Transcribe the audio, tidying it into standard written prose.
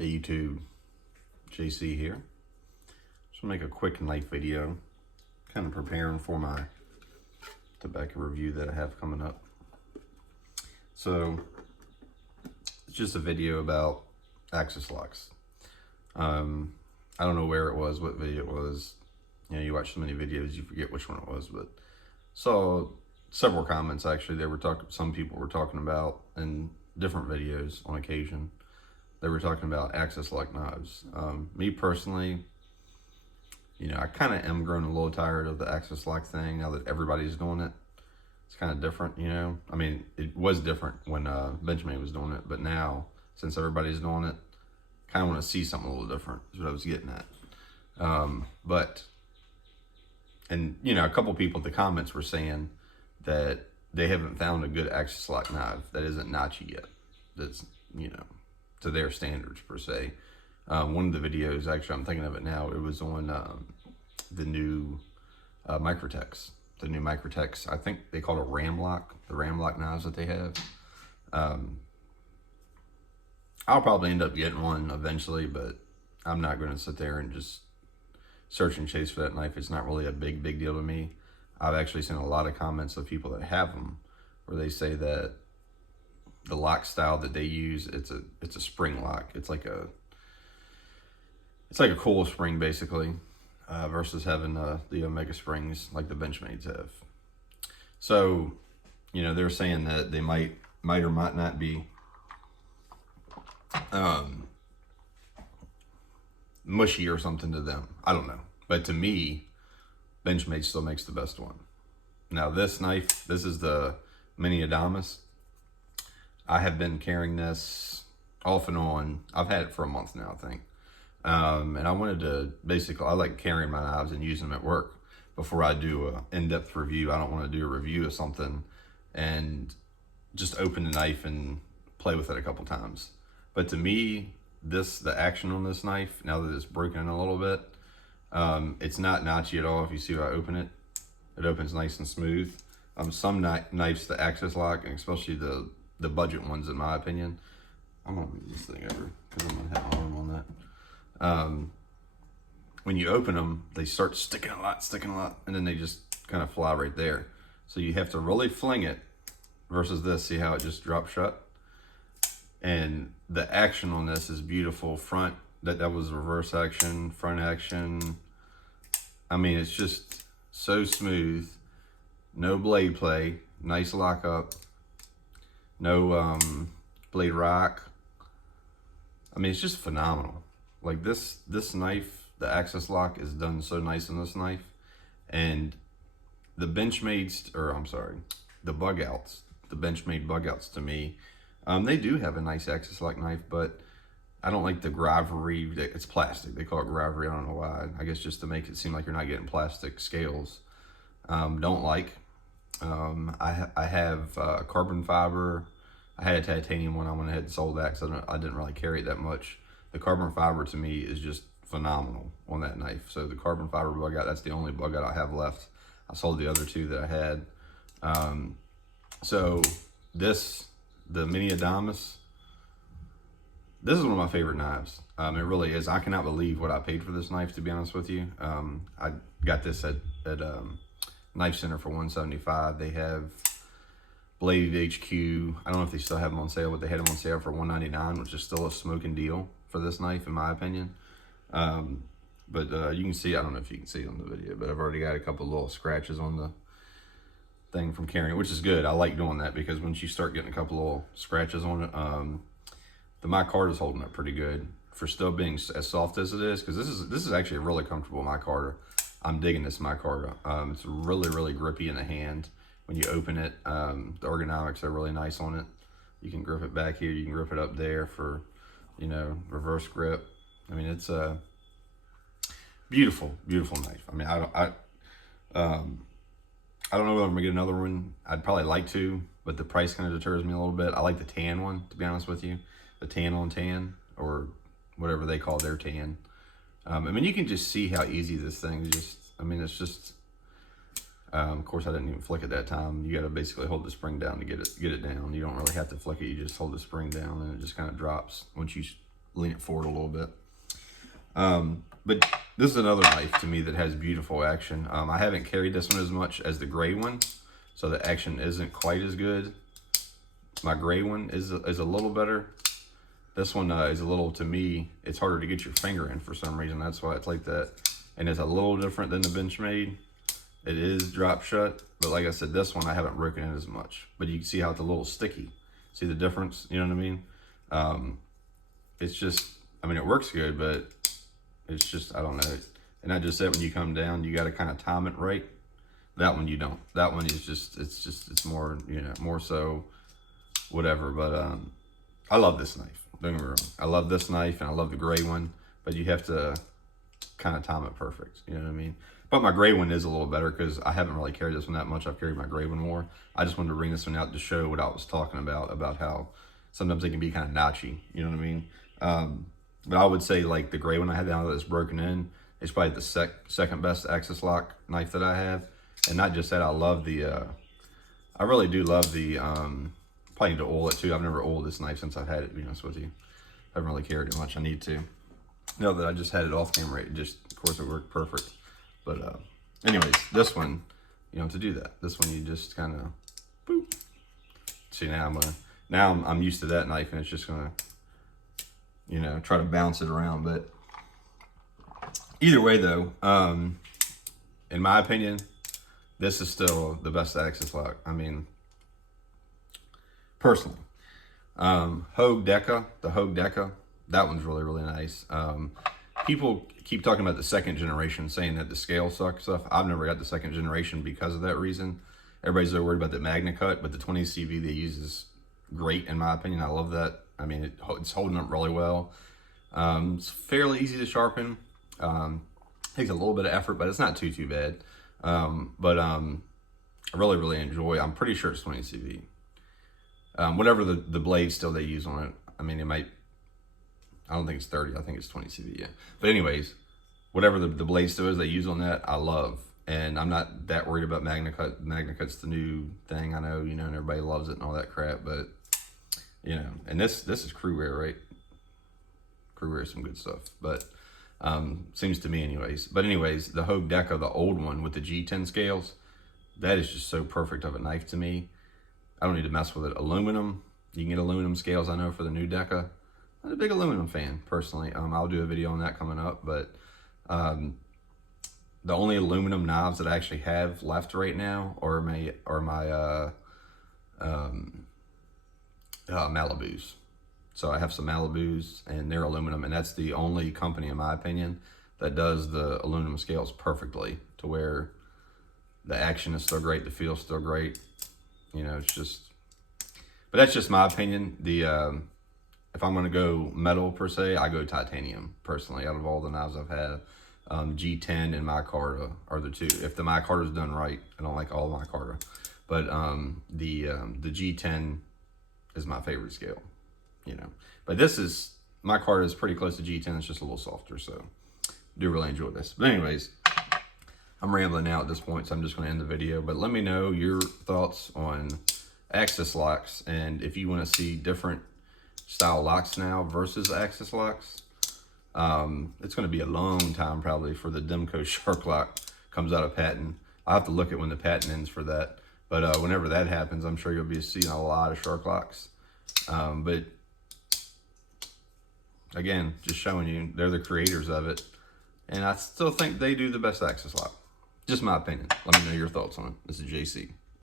Hey YouTube, JC here. Just make a quick knife video, kind of preparing for my tobacco review that I have coming up. So it's just a video about axis locks. I don't know where it was, what video it was. You know, you watch so many videos, you forget which one it was, but saw several comments actually. Some people were talking about in different videos on occasion. They were talking about axis lock knives. Me personally, you know, I kind of am growing a little tired of the axis lock thing now that everybody's doing it. It's kind of different, you know. I mean, it was different when Benchmade was doing it, but now since everybody's doing it, kind of want to see something a little different. Is what I was getting at. And you know, a couple people in the comments were saying that they haven't found a good axis lock knife that isn't notchy yet. That's, you know, to their standards per se. One of the videos, actually I'm thinking of it now, it was on the new Microtex. The new Microtex, I think they call it ram lock, the ram lock knives that they have. I'll probably end up getting one eventually, but I'm not going to sit there and just search and chase for that knife. It's not really a big deal to me. I've actually seen a lot of comments of people that have them where they say that the lock style that they use, it's a spring lock. It's like a coil spring basically, versus having the Omega springs like the Benchmades have. So, you know, they're saying that they might or might not be mushy or something to them. I don't know. But to me, Benchmade still makes the best one. Now this knife, this is the Mini Adamas. I have been carrying this off and on. I've had it for a month now, I think. And I wanted to, basically, I like carrying my knives and using them at work. Before I do an in-depth review, I don't want to do a review of something and just open the knife and play with it a couple times. But to me, the action on this knife, now that it's broken in a little bit, it's not notchy at all. If you see how I open it, it opens nice and smooth. Some knives, the axis lock, and especially the budget ones, in my opinion. I'm gonna move this thing over because I'm gonna have my arm on that. When you open them, they start sticking a lot, and then they just kind of fly right there. So you have to really fling it versus this. See how it just drops shut? And the action on this is beautiful. Front, that was reverse action, front action. I mean, it's just so smooth. No blade play, nice lock up. No blade rock. I mean, it's just phenomenal. Like this knife, the axis lock is done so nice in this knife. And the Benchmade, or I'm sorry, the bug outs, the Benchmade bug outs to me, they do have a nice axis lock knife, but I don't like the gravery. It's plastic. They call it gravery. I don't know why. I guess just to make it seem like you're not getting plastic scales. Don't like. I have carbon fiber. I had a titanium one. I went ahead and sold that because I didn't really carry it that much. The carbon fiber to me is just phenomenal on that knife. So the carbon fiber bug out, that's the only bug out I have left. I sold the other two that I had. So the Mini Adamas, this is one of my favorite knives. It really is. I cannot believe what I paid for this knife, to be honest with you. I got this at Knife Center for $175. They have Bladed HQ. I don't know if they still have them on sale, but they had them on sale for $199, which is still a smoking deal for this knife, in my opinion. But you can see, I don't know if you can see it on the video, but I've already got a couple little scratches on the thing from carrying it, which is good. I like doing that because once you start getting a couple little scratches on it, the micarta is holding up pretty good for still being as soft as it is, because this is actually a really comfortable micarta. I'm digging this micarta. It's really grippy in the hand. When you open it, the ergonomics are really nice on it. You can grip it back here, you can grip it up there for, you know, reverse grip. I mean, it's a beautiful knife. I mean, I don't know if I'm gonna get another one. I'd probably like to, but the price kind of deters me a little bit. I like the tan one, to be honest with you. The tan on tan, or whatever they call their tan. I mean, you can just see how easy this thing is. Just, I mean, it's just, of course I didn't even flick it that time. You got to basically hold the spring down to get it down. You don't really have to flick it. You just hold the spring down and it just kind of drops once you lean it forward a little bit. But this is another knife to me that has beautiful action. I haven't carried this one as much as the gray one, so the action isn't quite as good. My gray one is a little better. This one is a little, to me, it's harder to get your finger in for some reason. That's why it's like that. And it's a little different than the Benchmade. It is drop shut, but like I said, this one I haven't broken in as much. But you can see how it's a little sticky. See the difference? You know what I mean? It's just, I mean, it works good, but it's just, I don't know. And I just said when you come down, you got to kind of time it right. That one you don't. That one is just, it's more, you know, more so whatever. But I love this knife. Don't get me wrong. I love this knife and I love the gray one, but you have to kind of time it perfect. You know what I mean? But my gray one is a little better because I haven't really carried this one that much. I've carried my gray one more. I just wanted to bring this one out to show what I was talking about how sometimes they can be kind of notchy. You know what I mean? But I would say like the gray one I have now that's broken in is probably the second best axis lock knife that I have. And not just that, I love the, I really do love the, probably need to oil it too. I've never oiled this knife since I've had it, to be honest with you. I haven't really carried it much. I need to. Now that I just had it off camera, it just, of course, it worked perfect. But anyways, this one, you know, to do that, this one you just kind of, boop. See, now I'm used to that knife, and it's just gonna, you know, try to bounce it around. But either way, though, in my opinion, this is still the best axis lock. I mean, personally, Hogue Deca, the Hogue Deca, that one's really, really nice. People keep talking about the second generation, saying that the scale sucks stuff. I've never got the second generation because of that reason. Everybody's so worried about the Magna Cut, but the 20 CV they use is great in my opinion. I love that. I mean, it's holding up really well. It's fairly easy to sharpen. Takes a little bit of effort, but it's not too bad. I really, really enjoy. I'm pretty sure it's 20 CV. Whatever the blade still they use on it. I mean, it might. I don't think it's 30. I think it's 20 CV. Yeah. But anyways, whatever the blade still is they use on that, I love. And I'm not that worried about Magna Cut. Magna Cut's the new thing. I know, you know, and everybody loves it and all that crap. But you know, and this is crew wear, right? Crew wear is some good stuff. But seems to me anyways. But anyways, the Hogue Deca, the old one with the G10 scales, that is just so perfect of a knife to me. I don't need to mess with it. Aluminum, you can get aluminum scales, I know, for the new Deca. I'm a big aluminum fan, personally. I'll do a video on that coming up, but the only aluminum knives that I actually have left right now are my Malibus. So I have some Malibus, and they're aluminum, and that's the only company, in my opinion, that does the aluminum scales perfectly, to where the action is still great, the feel is still great. You know, it's just, but that's just my opinion. The if I'm going to go metal per se, I go titanium personally. Out of all the knives I've had, G10 and micarta are the two. If the micarta is done right, I don't like all micarta, but the G10 is my favorite scale. You know, but this is, micarta is pretty close to G10. It's just a little softer, so I do really enjoy this. But anyways, I'm rambling now at this point, so I'm just going to end the video. But let me know your thoughts on axis locks, and if you want to see different style locks now versus axis locks. It's going to be a long time probably for the Demco Shark Lock comes out of patent. I'll have to look at when the patent ends for that. But whenever that happens, I'm sure you'll be seeing a lot of shark locks. But again, just showing you, they're the creators of it. And I still think they do the best axis lock. Just my opinion. Let me know your thoughts on it. This is JC.